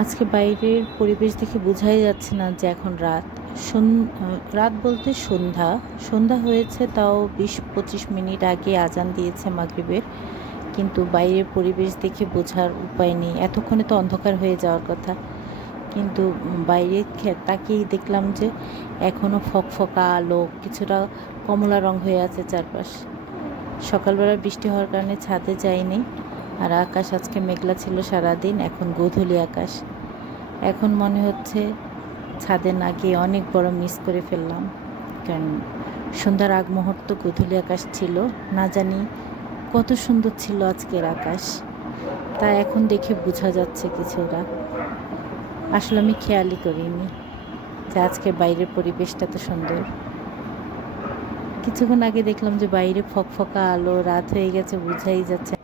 আজকে বাইরের পরিবেশ দেখে বোঝাই যাচ্ছে না যে এখন রাত। রাত বলতে সন্ধ্যা। সন্ধ্যা হয়েছে তাও বিশ পঁচিশ মিনিট আগে আজান দিয়েছে মাগরিবের। কিন্তু বাইরের পরিবেশ দেখে বোঝার উপায় নেই। এতক্ষণে তো অন্ধকার হয়ে যাওয়ার কথা। কিন্তু বাইরে তাকিয়েই দেখলাম যে এখনও ফকফকা আলো, কিছুটা কমলা রং হয়ে আছে চারপাশ। সকালবেলা বৃষ্টি হওয়ার কারণে ছাদে যাইনি। আর আকাশ আজকে মেঘলা ছিল সারাদিন, এখন গোধূলি আকাশ। এখন মনে হচ্ছে ছাদে না গিয়ে অনেক বড় মিস করে ফেললাম। কারণ সন্ধ্যার আগ মুহূর্ত গোধূলি আকাশ ছিল। না জানি কত সুন্দর ছিল আজকের আকাশ। তা এখন দেখে বোঝা যাচ্ছে কিছুটা। আসলে আমি খেয়ালই করিনি যে আজকে বাইরের পরিবেশটা তো সুন্দর। কিছুক্ষণ আগে দেখলাম যে বাইরে ফকফকা আলো, রাত হয়ে গেছে, বোঝাই যাচ্ছে